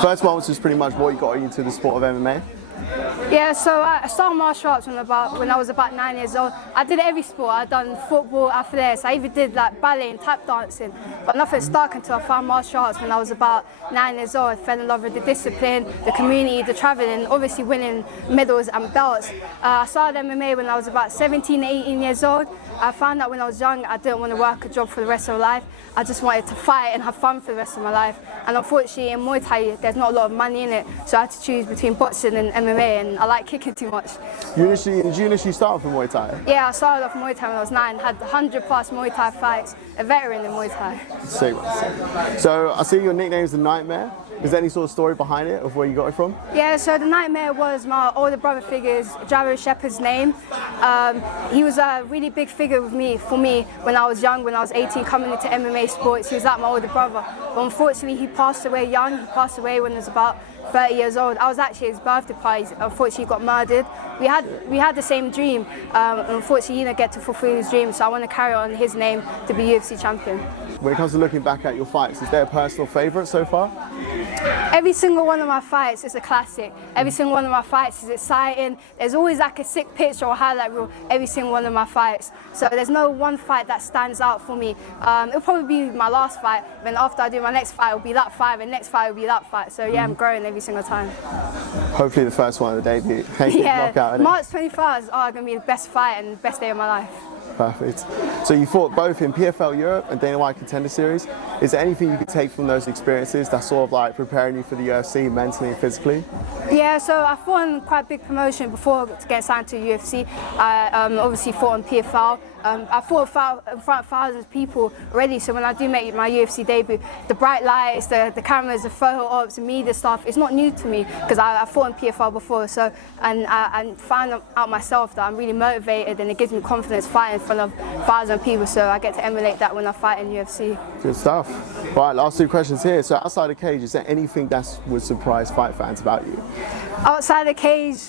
First one was just pretty much what you got into the sport of MMA. Yeah, so I started martial arts when I was about 9 years old. I did every sport. I done football, athletics. I even did like ballet and tap dancing, but nothing stuck until I found martial arts when I was about 9 years old. I fell in love with the discipline, the community, the traveling, obviously winning medals and belts. I started MMA when I was about 17, 18 years old. I found out when I was young I didn't want to work a job for the rest of my life. I just wanted to fight and have fun for the rest of my life. And unfortunately in Muay Thai there's not a lot of money in it, so I had to choose between boxing and MMA, and I like kicking too much. Did you initially start off in Muay Thai? Yeah, I started off Muay Thai when I was 9, had 100+ Muay Thai fights, a veteran in Muay Thai. Sick. So I see your nickname is the Nightmare. Is there any sort of story behind it of where you got it from? Yeah, so the Nightmare was my older brother figure's, Jared Shepard's name. He was a really big figure for me when I was young, when I was 18, coming into MMA sports. He was like my older brother. But unfortunately, he passed away young. He passed away when he was about 30 years old. I was actually at his birthday party. Unfortunately, he got murdered. We had the same dream. Unfortunately, he didn't get to fulfill his dream, so I want to carry on his name to be UFC champion. When it comes to looking back at your fights, is there a personal favourite so far? Every single one of my fights is a classic. Every single one of my fights is exciting. There's always like a sick picture or highlight reel every single one of my fights. So there's no one fight that stands out for me. It'll probably be my last fight. Then after I do my next fight, it'll be that fight, and next fight will be that fight. So yeah, I'm growing every single time. Hopefully the first one of the debut. Yeah, Knockout, March 21st are going to be the best fight and the best day of my life. Perfect. So you fought both in PFL Europe and Dana White Contender Series. Is there anything you could take from those experiences that's sort of like preparing you for the UFC mentally and physically? Yeah, so I fought in quite a big promotion before to get signed to UFC. I obviously fought in PFL. I fought in front of thousands of people already, so when I do make my UFC debut, the bright lights, the cameras, the photo ops, the media stuff, it's not new to me because I fought in PFL before. So I found out myself that I'm really motivated, and it gives me confidence fighting in front of thousands of people, so I get to emulate that when I fight in UFC. Good stuff. Right, last two questions here. So outside the cage, is there anything that would surprise fight fans about you? Outside the cage,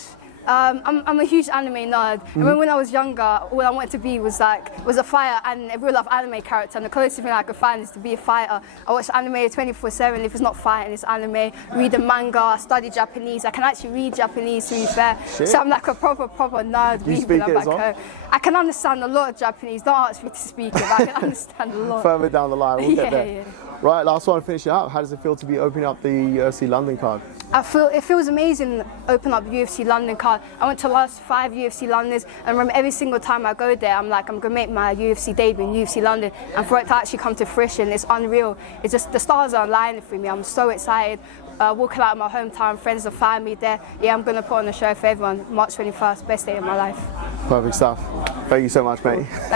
I'm a huge anime nerd. And when I was younger, all I wanted to be was a fighter and a real life anime character. And the closest thing I could find is to be a fighter. I watch anime 24/7. If it's not fighting, it's anime. Read the manga, study Japanese. I can actually read Japanese, to be fair. Shit. So I'm like a proper nerd. Do you speak it as well? I can understand a lot of Japanese. Don't ask me to speak it, but I can understand a lot. Further down the line, we'll get there. Yeah. Right, last one to finish it up. How does it feel to be opening up the UFC London card? It feels amazing opening up the UFC London card. I went to the last 5 UFC Londons, and remember every single time I go there, I'm going to make my UFC debut in UFC London, and for it to actually come to fruition, it's unreal. It's just, the stars are aligning for me. I'm so excited. Walking out of my hometown, friends and family there. Yeah, I'm going to put on a show for everyone. March 21st, best day of my life. Perfect stuff. Thank you so much, mate. Thank you.